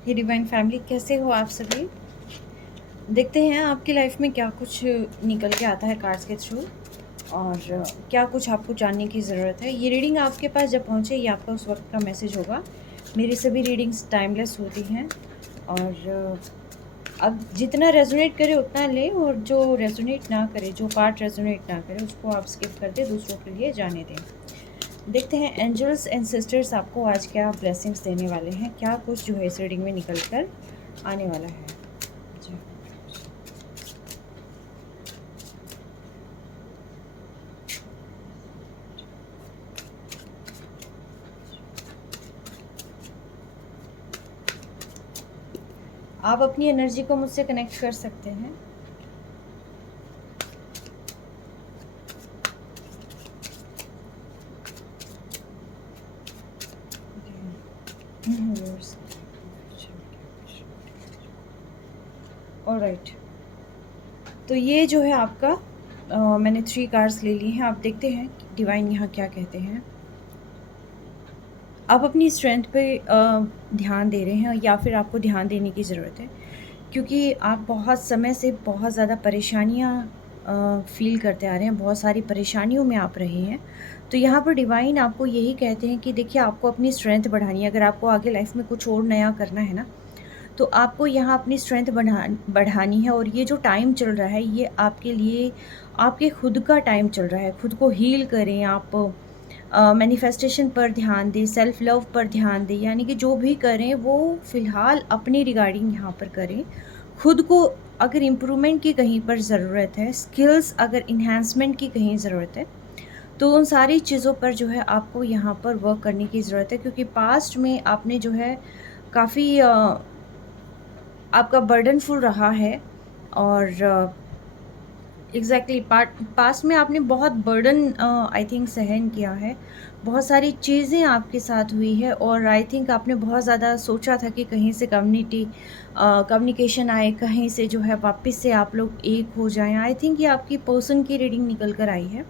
हे divine family, कैसे हो आप सभी। देखते हैं आपकी लाइफ में क्या कुछ निकल के आता है कार्ड्स के थ्रू, और क्या कुछ आपको जानने की ज़रूरत है। ये रीडिंग आपके पास जब पहुँचे, ये आपका उस वक्त का मैसेज होगा। मेरी सभी रीडिंग्स टाइमलेस होती हैं, और अब जितना रेजोनेट करे उतना ले, और जो रेजोनेट ना करे, जो पार्ट रेजोनेट ना करे, उसको आप स्किप कर दे, दूसरों के लिए जाने दें। देखते हैं एंजल्स एंड सिस्टर्स आपको आज क्या ब्लेसिंग्स देने वाले हैं, क्या कुछ जो है इस रीडिंग में निकल कर आने वाला है जी। आप अपनी एनर्जी को मुझसे कनेक्ट कर सकते हैं। ऑलराइट, तो ये जो है आपका मैंने 3 कार्ड्स ले लिए हैं। आप देखते हैं डिवाइन यहाँ क्या कहते हैं। आप अपनी स्ट्रेंथ पे ध्यान दे रहे हैं, या फिर आपको ध्यान देने की ज़रूरत है, क्योंकि आप बहुत समय से बहुत ज़्यादा परेशानियाँ फ़ील करते आ रहे हैं, बहुत सारी परेशानियों में आप रहे हैं। तो यहाँ पर डिवाइन आपको यही कहते हैं कि देखिए, आपको अपनी स्ट्रेंथ बढ़ानी है। अगर आपको आगे लाइफ में कुछ और नया करना है ना, तो आपको यहाँ अपनी स्ट्रेंथ बढ़ानी है। और ये जो टाइम चल रहा है, ये आपके लिए आपके खुद का टाइम चल रहा है। खुद को हील करें आप, मैनिफेस्टेशन पर ध्यान दें, सेल्फ लव पर ध्यान दें। यानी कि जो भी करें वो फ़िलहाल अपनी रिगार्डिंग यहाँ पर करें। खुद को अगर इम्प्रूवमेंट की कहीं पर ज़रूरत है, स्किल्स अगर इन्हांसमेंट की कहीं ज़रूरत है, तो उन सारी चीज़ों पर जो है आपको यहाँ पर वर्क करने की ज़रूरत है। क्योंकि पास्ट में आपने जो है काफ़ी आपका बर्डनफुल रहा है, और एग्जैक्टली पास्ट में आपने बहुत बर्डन आई थिंक सहन किया है। बहुत सारी चीज़ें आपके साथ हुई है, और आई थिंक आपने बहुत ज़्यादा सोचा था कि कहीं से कम्युनिकेशन आए, कहीं से जो है वापस से आप लोग एक हो जाएं। आई थिंक ये आपकी पर्सन की रीडिंग निकल कर आई है।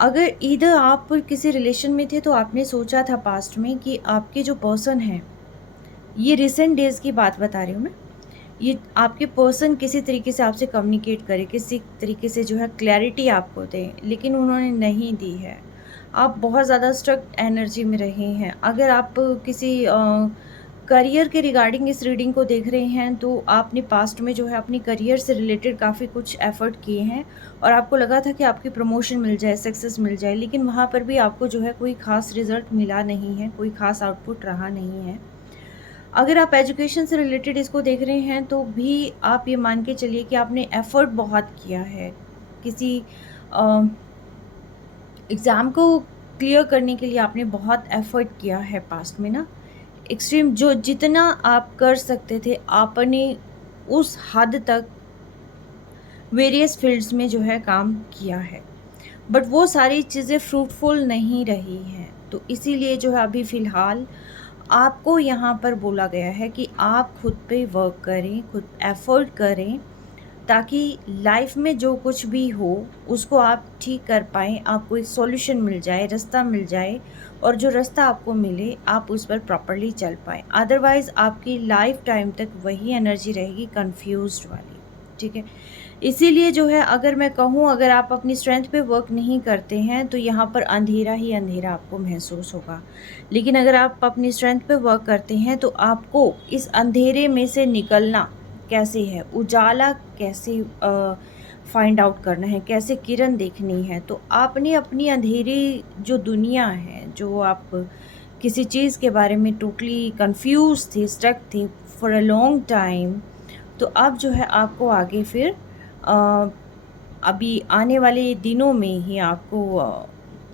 अगर इधर आप किसी रिलेशन में थे, तो आपने सोचा था पास्ट में कि आपके जो पर्सन है, ये रिसेंट डेज़ की बात बता रही हूँ मैं, ये आपके पर्सन किसी तरीके से आपसे कम्युनिकेट करे, किसी तरीके से जो है क्लैरिटी आपको दें, लेकिन उन्होंने नहीं दी है। आप बहुत ज़्यादा स्ट्रक एनर्जी में रहे हैं। अगर आप किसी करियर के रिगार्डिंग इस रीडिंग को देख रहे हैं, तो आपने पास्ट में जो है अपनी करियर से रिलेटेड काफ़ी कुछ एफर्ट किए हैं, और आपको लगा था कि आपकी प्रमोशन मिल जाए, सक्सेस मिल जाए, लेकिन वहाँ पर भी आपको जो है कोई ख़ास रिज़ल्ट मिला नहीं है, कोई ख़ास आउटपुट रहा नहीं है। अगर आप एजुकेशन से रिलेटेड इसको देख रहे हैं, तो भी आप ये मान के चलिए कि आपने एफ़र्ट बहुत किया है। किसी एग्ज़ाम को क्लियर करने के लिए आपने बहुत एफ़र्ट किया है पास्ट में ना। एक्सट्रीम जो जितना आप कर सकते थे, आपने उस हद तक वेरियस फ़ील्ड्स में जो है काम किया है। बट वो सारी चीज़ें फ्रूटफुल नहीं रही हैं। तो इसीलिए जो है अभी फ़िलहाल आपको यहाँ पर बोला गया है कि आप खुद पे वर्क करें, खुद एफ़र्ट करें, ताकि लाइफ में जो कुछ भी हो उसको आप ठीक कर पाएँ, आपको एक सॉल्यूशन मिल जाए, रास्ता मिल जाए, और जो रास्ता आपको मिले आप उस पर प्रॉपर्ली चल पाएँ। अदरवाइज़ आपकी लाइफ टाइम तक वही एनर्जी रहेगी कन्फ्यूज़्ड वाली, ठीक है? इसीलिए जो है, अगर मैं कहूँ, अगर आप अपनी स्ट्रेंथ पे वर्क नहीं करते हैं, तो यहाँ पर अंधेरा ही अंधेरा आपको महसूस होगा। लेकिन अगर आप अपनी स्ट्रेंथ पे वर्क करते हैं, तो आपको इस अंधेरे में से निकलना कैसे है, उजाला कैसे फाइंड आउट करना है, कैसे किरण देखनी है। तो आपने अपनी अंधेरी जो दुनिया है, जो आप किसी चीज़ के बारे में टोटली कन्फ्यूज़ थे, स्टक थे फॉर अ लॉन्ग टाइम, तो अब जो है आपको आगे फिर अ, अभी आने वाले दिनों में ही आपको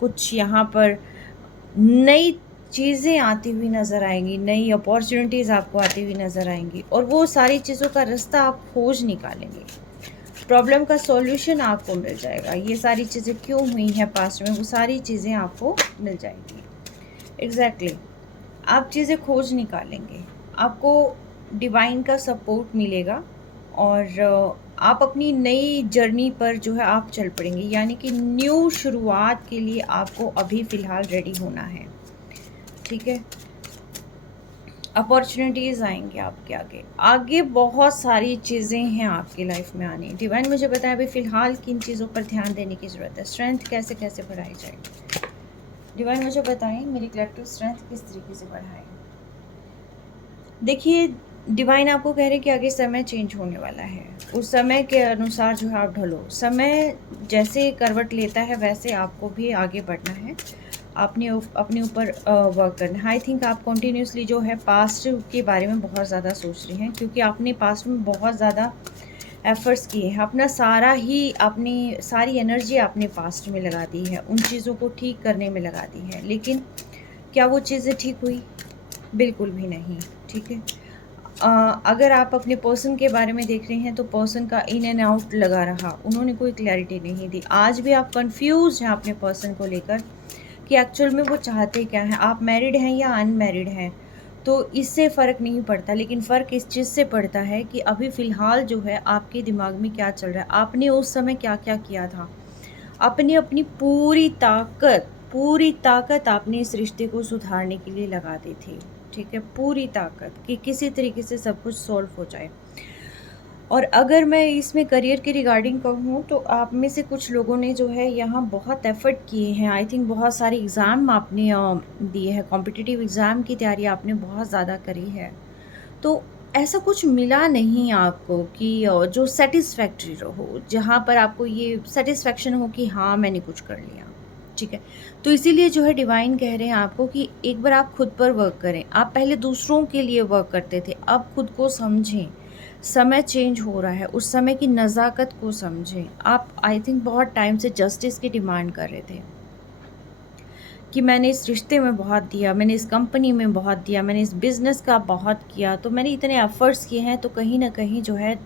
कुछ यहाँ पर नई चीज़ें आती हुई नज़र आएँगी, नई अपॉर्च्युनिटीज़ आपको आती हुई नज़र आएँगी, और वो सारी चीज़ों का रास्ता आप खोज निकालेंगे। प्रॉब्लम का सॉल्यूशन आपको मिल जाएगा। ये सारी चीज़ें क्यों हुई हैं पास्ट में, वो सारी चीज़ें आपको मिल जाएँगी। एग्ज़ैक्टली, आप चीज़ें खोज निकालेंगे, आपको डिवाइन का सपोर्ट मिलेगा, और आप अपनी नई जर्नी पर जो है आप चल पड़ेंगे। यानी कि न्यू शुरुआत के लिए आपको अभी फ़िलहाल रेडी होना है, ठीक है? अपॉर्चुनिटीज़ आएंगे आपके आगे, आगे बहुत सारी चीज़ें हैं आपकी लाइफ में आनी। डिवाइन मुझे बताया अभी फ़िलहाल किन चीज़ों पर ध्यान देने की ज़रूरत है, स्ट्रेंथ कैसे कैसे बढ़ाई जाए। डिवाइन मुझे बताएं मेरी कलेक्टिव स्ट्रेंथ किस तरीके से बढ़ाएं। देखिए, डिवाइन आपको कह रहे हैं कि आगे समय चेंज होने वाला है, उस समय के अनुसार जो है आप ढलो। समय जैसे करवट लेता है वैसे आपको भी आगे बढ़ना है, अपने ऊपर वर्क करना है। आई थिंक आप कंटिन्यूसली जो है पास्ट के बारे में बहुत ज़्यादा सोच रही हैं, क्योंकि आपने पास्ट में बहुत ज़्यादा एफर्ट्स किए हैं, अपनी सारी एनर्जी आपने पास्ट में लगा दी है, उन चीज़ों को ठीक करने में लगा दी है। लेकिन क्या वो चीज़ें ठीक हुई? बिल्कुल भी नहीं। ठीक है, अगर आप अपने पर्सन के बारे में देख रहे हैं तो पर्सन का इन एंड आउट लगा रहा, उन्होंने कोई क्लैरिटी नहीं दी। आज भी आप कंफ्यूज हैं अपने पर्सन को लेकर कि एक्चुअल में वो चाहते क्या हैं, आप मैरिड हैं या अनमैरिड हैं। तो इससे फ़र्क नहीं पड़ता, लेकिन फ़र्क इस चीज़ से पड़ता है कि अभी फ़िलहाल जो है आपके दिमाग में क्या चल रहा है, आपने उस समय क्या क्या किया था। अपनी अपनी पूरी ताकत आपने इस रिश्ते को सुधारने के लिए लगा दी थी। ठीक है, पूरी ताकत कि किसी तरीके से सब कुछ सॉल्व हो जाए। और अगर मैं इसमें करियर के रिगार्डिंग कहूँ तो आप में से कुछ लोगों ने जो है यहाँ बहुत एफ़र्ट किए हैं। आई थिंक बहुत सारे एग्ज़ाम आपने दिए हैं, कॉम्पिटिटिव एग्ज़ाम की तैयारी आपने बहुत ज़्यादा करी है। तो ऐसा कुछ मिला नहीं आपको कि जो सैटिस्फैक्टरी रहो, जहाँ पर आपको ये सैटिस्फैक्शन हो कि हाँ मैंने कुछ कर लिया। ठीक है, तो इसीलिए जो है डिवाइन कह रहे हैं आपको कि एक बार आप खुद पर वर्क करें। आप पहले दूसरों के लिए वर्क करते थे, अब खुद को समझें। समय चेंज हो रहा है, उस समय की नज़ाकत को समझें। आप आई थिंक बहुत टाइम से जस्टिस की डिमांड कर रहे थे कि मैंने इस रिश्ते में बहुत दिया, मैंने इस कंपनी में बहुत दिया, मैंने इस बिज़नेस का बहुत किया, तो मैंने इतने एफ़र्ट्स किए हैं, तो कहीं न कहीं जो है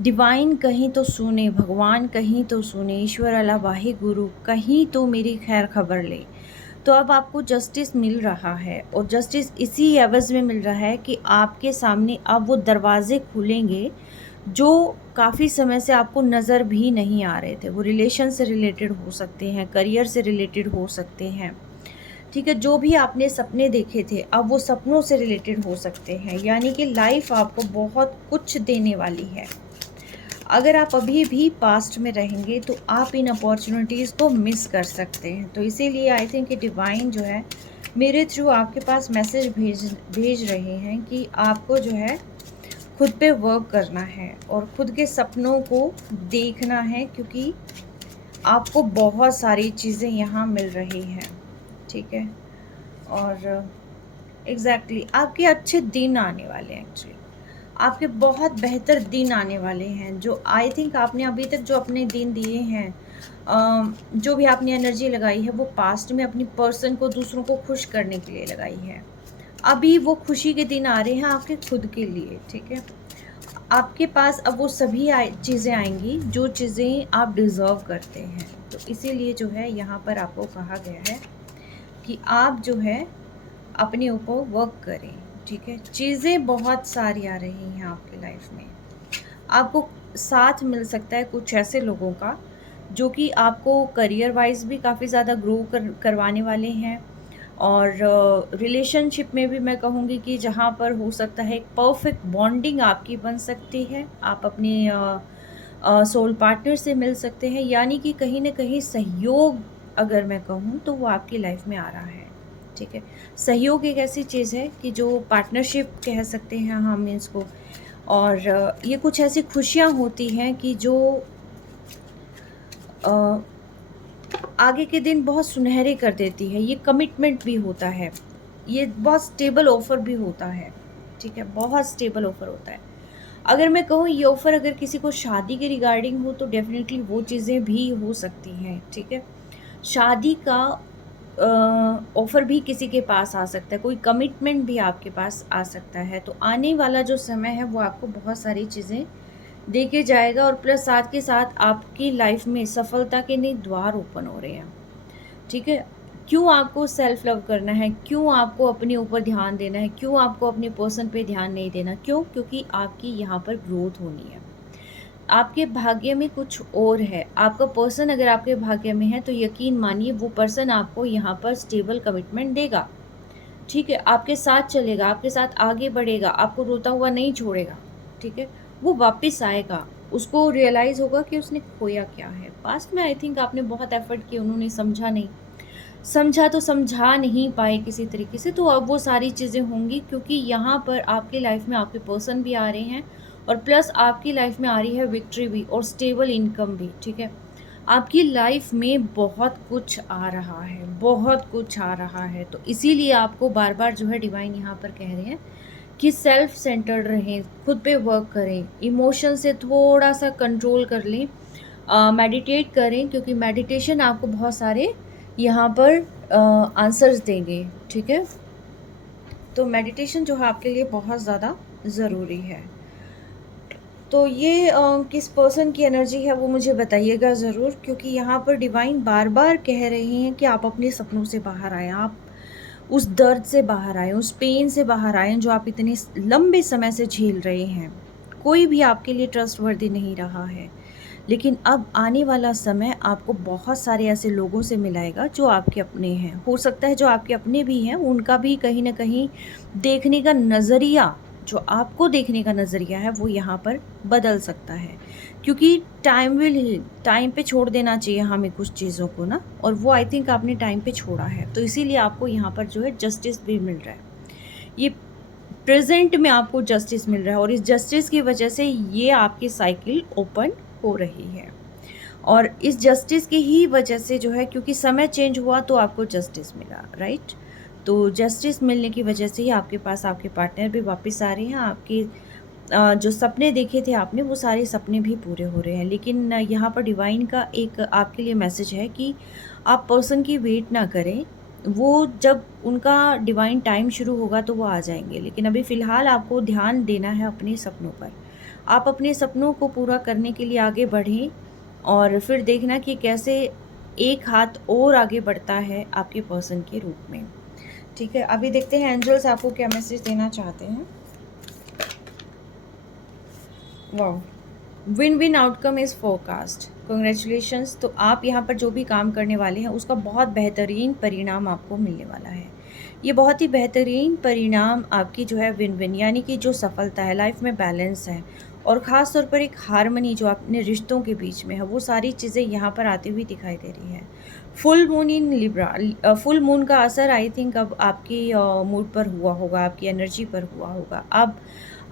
डिवाइन कहीं तो सुने, भगवान कहीं तो सुने, ईश्वर अल्लाह वाहे गुरु कहीं तो मेरी खैर खबर ले। तो अब आपको जस्टिस मिल रहा है, और जस्टिस इसी एवज़ में मिल रहा है कि आपके सामने अब वो दरवाज़े खुलेंगे जो काफ़ी समय से आपको नज़र भी नहीं आ रहे थे। वो रिलेशन से रिलेटेड हो सकते हैं, करियर से रिलेटेड हो सकते हैं। ठीक है, जो भी आपने सपने देखे थे अब वो सपनों से रिलेटेड हो सकते हैं। यानी कि लाइफ आपको बहुत कुछ देने वाली है। अगर आप अभी भी पास्ट में रहेंगे तो आप इन अपॉर्चुनिटीज़ को मिस कर सकते हैं। तो इसीलिए आई थिंक कि डिवाइन जो है मेरे थ्रू आपके पास मैसेज भेज रहे हैं कि आपको जो है खुद पे वर्क करना है और खुद के सपनों को देखना है, क्योंकि आपको बहुत सारी चीज़ें यहाँ मिल रही हैं। ठीक है, और एग्जैक्टली आपके अच्छे दिन आने वाले हैं। एक्चुअली आपके बहुत बेहतर दिन आने वाले हैं, जो आई थिंक आपने अभी तक जो अपने दिन दिए हैं, जो भी आपने एनर्जी लगाई है वो पास्ट में अपनी पर्सन को, दूसरों को खुश करने के लिए लगाई है। अभी वो खुशी के दिन आ रहे हैं आपके खुद के लिए। ठीक है, आपके पास अब वो सभी चीज़ें आएंगी जो चीज़ें आप डिज़र्व करते हैं। तो इसीलिए जो है यहाँ पर आपको कहा गया है कि आप जो है अपने ऊपर वर्क करें। ठीक है, चीज़ें बहुत सारी आ रही हैं आपकी लाइफ में। आपको साथ मिल सकता है कुछ ऐसे लोगों का जो कि आपको करियर वाइज भी काफ़ी ज़्यादा ग्रो करवाने वाले हैं, और रिलेशनशिप में भी मैं कहूँगी कि जहाँ पर हो सकता है एक परफेक्ट बॉन्डिंग आपकी बन सकती है। आप अपने सोल पार्टनर से मिल सकते हैं, यानी कि कहीं ना कहीं सहयोग अगर मैं कहूँ तो वो आपकी लाइफ में आ रहा है। ठीक है, सहयोग एक ऐसी चीज़ है कि जो पार्टनरशिप कह सकते हैं हम इसको, और ये कुछ ऐसी खुशियाँ होती हैं कि जो आगे के दिन बहुत सुनहरे कर देती है। ये कमिटमेंट भी होता है, ये बहुत स्टेबल ऑफ़र भी होता है। ठीक है, बहुत स्टेबल ऑफ़र होता है। अगर मैं कहूँ ये ऑफ़र अगर किसी को शादी के रिगार्डिंग हो तो डेफ़िनेटली वो चीज़ें भी हो सकती हैं। ठीक है, शादी का ऑफ़र भी किसी के पास आ सकता है, कोई कमिटमेंट भी आपके पास आ सकता है। तो आने वाला जो समय है वो आपको बहुत सारी चीज़ें दे के जाएगा, और प्लस साथ के साथ आपकी लाइफ में सफलता के नए द्वार ओपन हो रहे हैं। ठीक है, क्यों आपको सेल्फ लव करना है, क्यों आपको अपने ऊपर ध्यान देना है, क्यों आपको अपने पर्सन पे ध्यान नहीं देना, क्यों? क्योंकि आपकी यहाँ पर ग्रोथ होनी है। आपके भाग्य में कुछ और है। आपका पर्सन अगर आपके भाग्य में है तो यकीन मानिए वो पर्सन आपको यहाँ पर स्टेबल कमिटमेंट देगा। ठीक है, आपके साथ चलेगा, आपके साथ आगे बढ़ेगा, आपको रोता हुआ नहीं छोड़ेगा, ठीक है? वो वापस आएगा, उसको रियलाइज़ होगा कि उसने खोया क्या है। पास्ट में आई थिंक आपने बहुत एफ़र्ट किए, उन्होंने समझा नहीं। समझा तो समझा नहीं पाए किसी तरीके से, तो अब वो सारी चीज़ें होंगी, क्योंकि यहाँ पर आपकी लाइफ़ में आपके पर्सन भी आ रहे हैं और प्लस आपकी लाइफ़ में आ रही है विक्ट्री भी और स्टेबल इनकम भी, ठीक है? आपकी लाइफ़ में बहुत कुछ आ रहा है, बहुत कुछ आ रहा है, तो इसीलिए आपको बार-बार जो है डिवाइन यहाँ पर कह रहे हैं कि सेल्फ सेंटर्ड रहें, खुद पे वर्क करें, इमोशन से थोड़ा-सा कंट्रोल कर लें, मेडिटेट करें, क्योंकि मेडिटेशन आपको बहुत सारे यहाँ पर आंसर्स देंगे, ठीक है? तो मेडिटेशन जो है आपके लिए बहुत ज़्यादा ज़रूरी है। तो ये किस पर्सन की एनर्जी है वो मुझे बताइएगा ज़रूर, क्योंकि यहाँ पर डिवाइन बार-बार कह रहे हैं कि आप अपने सपनों से बाहर आएँ, आप उस दर्द से बाहर आएँ, उस पेन से बाहर आएँ जो आप इतने लंबे समय से झेल रहे हैं। कोई भी आपके लिए ट्रस्टवर्दी नहीं रहा है। लेकिन अब आने वाला समय आपको बहुत सारे ऐसे लोगों से मिलाएगा जो आपके अपने हैं। हो सकता है जो आपके अपने भी हैं, उनका भी कहीं न कहीं देखने का नज़रिया, जो आपको देखने का नज़रिया है, वो यहाँ पर बदल सकता है। क्योंकि टाइम विल हील, टाइम पे छोड़ देना चाहिए हमें कुछ चीज़ों को ना, और वो आई थिंक आपने टाइम पे छोड़ा है। तो इसीलिए आपको यहाँ पर जो है जस्टिस भी मिल रहा है। ये प्रेज़ेंट में आपको जस्टिस मिल रहा है और इस जस्टिस की वजह से ये आपकी साइकिल ओपन हो रही है। और इस जस्टिस की ही वजह से जो है, क्योंकि समय चेंज हुआ तो आपको जस्टिस मिला, राइट? तो जस्टिस मिलने की वजह से ही आपके पास आपके पार्टनर भी वापस आ रहे हैं, आपके जो सपने देखे थे आपने वो सारे सपने भी पूरे हो रहे हैं। लेकिन यहाँ पर डिवाइन का एक आपके लिए मैसेज है कि आप पर्सन की वेट ना करें, वो जब उनका डिवाइन टाइम शुरू होगा तो वो आ जाएँगे। लेकिन अभी फ़िलहाल आपको ध्यान देना है अपने सपनों पर। आप अपने सपनों को पूरा करने के लिए आगे बढ़ें और फिर देखना कि कैसे एक हाथ और आगे बढ़ता है आपके पर्सन के रूप में। ठीक है, अभी देखते हैं एंजल्स आपको क्या मैसेज देना चाहते हैं। Wow! Win win outcome is forecast, congratulations. तो आप यहाँ पर जो भी काम करने वाले हैं उसका बहुत बेहतरीन परिणाम आपको मिलने वाला है। ये बहुत ही बेहतरीन परिणाम आपकी जो है विन विन, यानी कि जो सफलता है, लाइफ में बैलेंस है और ख़ास तौर पर एक हार्मनी जो अपने रिश्तों के बीच में है, वो सारी चीज़ें यहाँ पर आती हुई दिखाई दे रही है। Full moon in Libra, full moon का असर आई थिंक अब आपकी मूड पर हुआ होगा, आपकी एनर्जी पर हुआ होगा। अब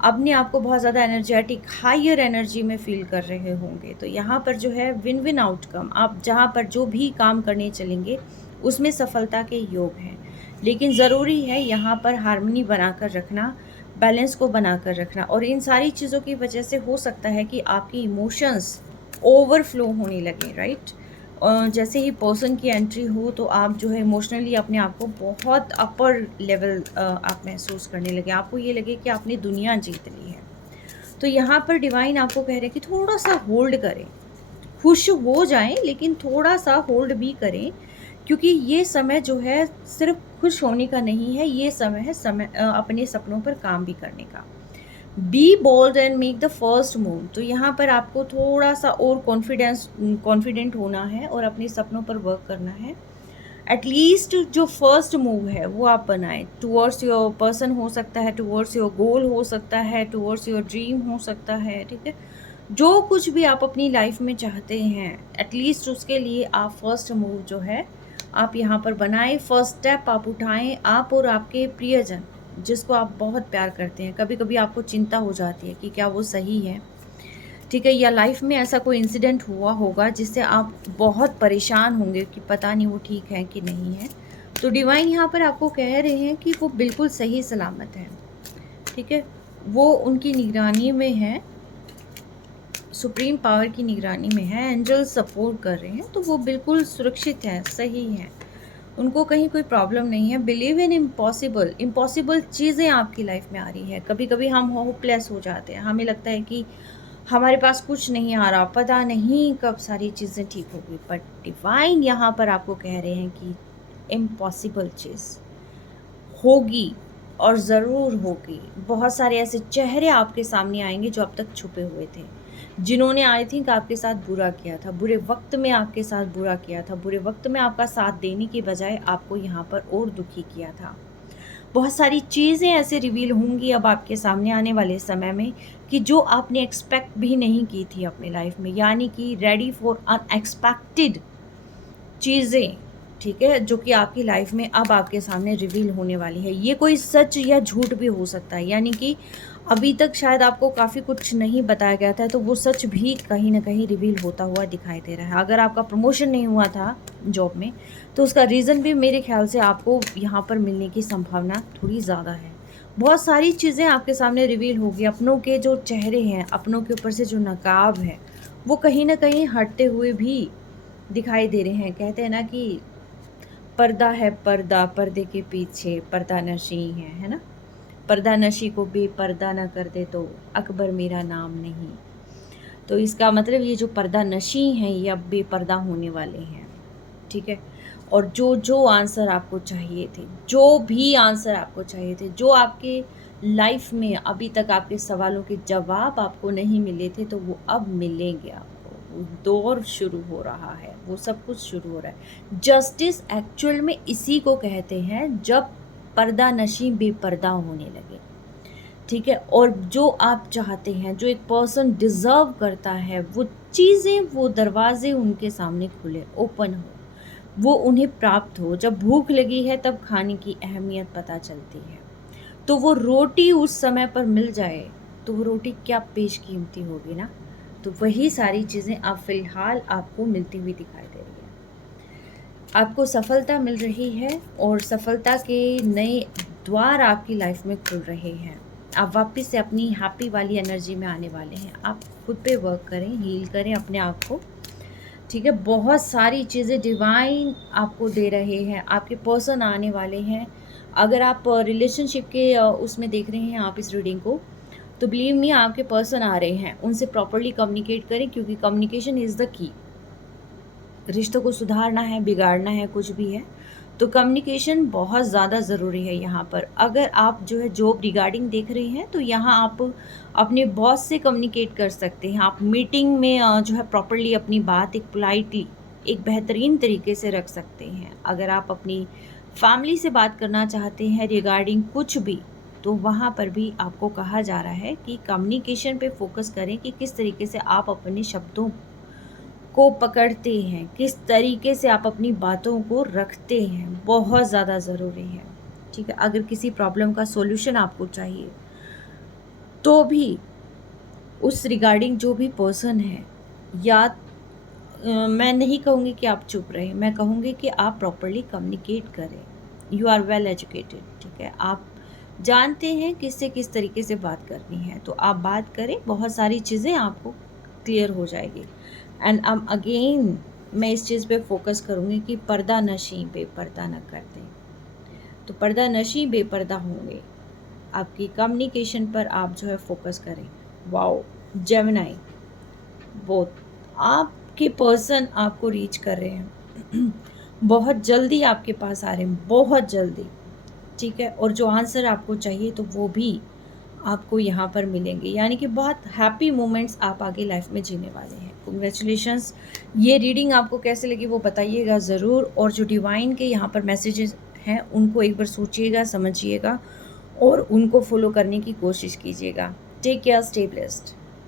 अपने आप को बहुत ज़्यादा एनर्जेटिक, हायर एनर्जी में फ़ील कर रहे होंगे। तो यहाँ पर जो है विन विन आउटकम, आप जहाँ पर जो भी काम करने चलेंगे उसमें सफलता के योग हैं। लेकिन ज़रूरी है यहाँ पर हार्मनी बनाकर रखना, बैलेंस को बनाकर रखना, और इन सारी चीज़ों की वजह से हो सकता है कि आपके इमोशंस ओवरफ्लो होने लगे, राइट? जैसे ही पर्सन की एंट्री हो तो आप जो है इमोशनली अपने आप को बहुत अपर लेवल आप महसूस करने लगे, आपको ये लगे कि आपने दुनिया जीत ली है। तो यहाँ पर डिवाइन आपको कह रहे हैं कि थोड़ा-सा होल्ड करें, खुश हो जाएँ लेकिन थोड़ा-सा होल्ड भी करें, क्योंकि ये समय जो है सिर्फ़ खुश होने का नहीं है, ये समय है अपने सपनों पर काम भी करने का। Be bold and make the first move. तो यहाँ पर आपको थोड़ा-सा और कॉन्फिडेंट होना है और अपने सपनों पर वर्क करना है। एटलीस्ट जो फर्स्ट मूव है वो आप बनाएं टूवर्ड्स योर पर्सन, हो सकता है टूवर्ड्स योर गोल, हो सकता है टूवर्ड्स योर ड्रीम, हो सकता है, ठीक है? जो कुछ भी आप अपनी लाइफ में चाहते हैं, एटलीस्ट उसके लिए आप फर्स्ट मूव जो है आप यहाँ पर बनाएं, फर्स्ट स्टेप आप उठाएं, आप और आपके प्रियजन जिसको आप बहुत प्यार करते हैं। कभी कभी आपको चिंता हो जाती है कि क्या वो सही है, ठीक है, या लाइफ में ऐसा कोई इंसिडेंट हुआ होगा जिससे आप बहुत परेशान होंगे कि पता नहीं वो ठीक है कि नहीं है। तो डिवाइन यहाँ पर आपको कह रहे हैं कि वो बिल्कुल सही सलामत है, ठीक है, वो उनकी निगरानी में है, सुप्रीम पावर की निगरानी में है, एंजल सपोर्ट कर रहे हैं, तो वो बिल्कुल सुरक्षित है, सही है, उनको कहीं कोई प्रॉब्लम नहीं है। बिलीव इन इम्पॉसिबल, इम्पॉसिबल चीज़ें आपकी लाइफ में आ रही है। कभी कभी हम होपलेस हो जाते हैं, हमें लगता है कि हमारे पास कुछ नहीं आ रहा, पता नहीं कब सारी चीज़ें ठीक होगी, बट डिवाइन यहाँ पर आपको कह रहे हैं कि इम्पॉसिबल चीज़ होगी और ज़रूर होगी। बहुत सारे ऐसे चेहरे आपके सामने आएंगे जो अब तक छुपे हुए थे, जिन्होंने आई थिंक आपके साथ बुरा किया था, बुरे वक्त में आपके साथ बुरा किया था, बुरे वक्त में आपका साथ देने के बजाय आपको यहाँ पर और दुखी किया था। बहुत सारी चीज़ें ऐसे रिवील होंगी अब आपके सामने आने वाले समय में कि जो आपने एक्सपेक्ट भी नहीं की थी अपनी लाइफ में, यानी कि रेडी फॉर अनएक्सपेक्टेड चीज़ें, ठीक है, जो कि आपकी लाइफ में अब आपके सामने रिवील होने वाली है। ये कोई सच या झूठ भी हो सकता है, यानी कि अभी तक शायद आपको काफ़ी कुछ नहीं बताया गया था, तो वो सच भी कहीं न कहीं रिवील होता हुआ दिखाई दे रहा है। अगर आपका प्रमोशन नहीं हुआ था जॉब में, तो उसका रीज़न भी मेरे ख़्याल से आपको यहाँ पर मिलने की संभावना थोड़ी ज़्यादा है। बहुत सारी चीज़ें आपके सामने रिवील होगी, अपनों के जो चेहरे हैं, अपनों के ऊपर से जो नकाब है, वो कहीं न कहीं हटते हुए भी दिखाई दे रहे हैं। कहते हैं ना कि पर्दा है पर्दा, पर्दे के पीछे पर्दा नशी है ना? पर्दा नशी को बेपर्दा ना कर दे तो अकबर मेरा नाम नहीं। तो इसका मतलब ये जो पर्दा नशी हैं ये अब बेपर्दा होने वाले हैं, ठीक है? और जो आंसर आपको चाहिए थे, जो भी आंसर आपको चाहिए थे, जो आपके लाइफ में अभी तक आपके सवालों के जवाब आपको नहीं मिले थे, तो वो अब मिलेंगे आपको। वो दौर शुरू हो रहा है, वो सब कुछ शुरू हो रहा है। जस्टिस एक्चुअल में इसी को कहते हैं जब पर्दा नशी बेपर्दा होने लगे, ठीक है? और जो आप चाहते हैं, जो एक पर्सन डिज़र्व करता है, वो चीज़ें, वो दरवाज़े उनके सामने खुले, ओपन हो, वो उन्हें प्राप्त हो। जब भूख लगी है तब खाने की अहमियत पता चलती है। तो वो रोटी उस समय पर मिल जाए, तो वो रोटी क्या बेशकीमती होगी ना? तो वही सारी चीज़ें अब फ़िलहाल आपको मिलती हुई दिखाई दे रही है। आपको सफलता मिल रही है और सफलता के नए द्वार आपकी लाइफ में खुल रहे हैं। आप वापस से अपनी हैप्पी वाली एनर्जी में आने वाले हैं। आप खुद पे वर्क करें, हील करें अपने आप को, ठीक है? बहुत सारी चीज़ें डिवाइन आपको दे रहे हैं, आपके पर्सन आने वाले हैं। अगर आप रिलेशनशिप के उसमें देख रहे हैं आप इस रीडिंग को, तो बिलीव मी आपके पर्सन आ रहे हैं। उनसे प्रॉपर्ली कम्युनिकेट करें, क्योंकि कम्युनिकेशन इज़ द की। रिश्तों को सुधारना है, बिगाड़ना है, कुछ भी है, तो कम्युनिकेशन बहुत ज़्यादा ज़रूरी है यहाँ पर। अगर आप जो है जॉब रिगार्डिंग देख रहे हैं, तो यहाँ आप अपने बॉस से कम्युनिकेट कर सकते हैं। आप मीटिंग में जो है प्रॉपर्ली अपनी बात एक पोलाइटली, एक बेहतरीन तरीके से रख सकते हैं। अगर आप अपनी फैमिली से बात करना चाहते हैं रिगार्डिंग कुछ भी, तो वहाँ पर भी आपको कहा जा रहा है कि कम्युनिकेशन पे फोकस करें कि किस तरीके से आप अपने शब्दों को पकड़ते हैं, किस तरीके से आप अपनी बातों को रखते हैं, बहुत ज़्यादा ज़रूरी है, ठीक है? अगर किसी प्रॉब्लम का सॉल्यूशन आपको चाहिए, तो भी उस रिगार्डिंग जो भी पर्सन है, या मैं नहीं कहूँगी कि आप चुप रहें, मैं कहूँगी कि आप प्रॉपर्ली कम्युनिकेट करें। यू आर वेल एजुकेटेड, ठीक है? आप जानते हैं किससे किस तरीके से बात करनी है, तो आप बात करें, बहुत सारी चीज़ें आपको क्लियर हो जाएगी। एंड अगेन मैं इस चीज़ पे फोकस करूँगी कि पर्दा नशी बेपर्दा न कर दें। तो पर्दा नशी बेपर्दा होंगे, आपकी कम्युनिकेशन पर आप जो है फोकस करें। वाओ! जेमिनी, बोथ आपके पर्सन आपको रीच कर रहे हैं बहुत जल्दी आपके पास आ रहे हैं, बहुत जल्दी, ठीक है? और जो आंसर आपको चाहिए, तो वो भी आपको यहाँ पर मिलेंगे, यानी कि बहुत हैप्पी मोमेंट्स आप आगे लाइफ में जीने वाले हैं। कांग्रेचुलेशंस। ये रीडिंग आपको कैसे लगी वो बताइएगा ज़रूर, और जो डिवाइन के यहाँ पर मैसेजेस हैं उनको एक बार सोचिएगा, समझिएगा और उनको फॉलो करने की कोशिश कीजिएगा। Take care, stay blessed.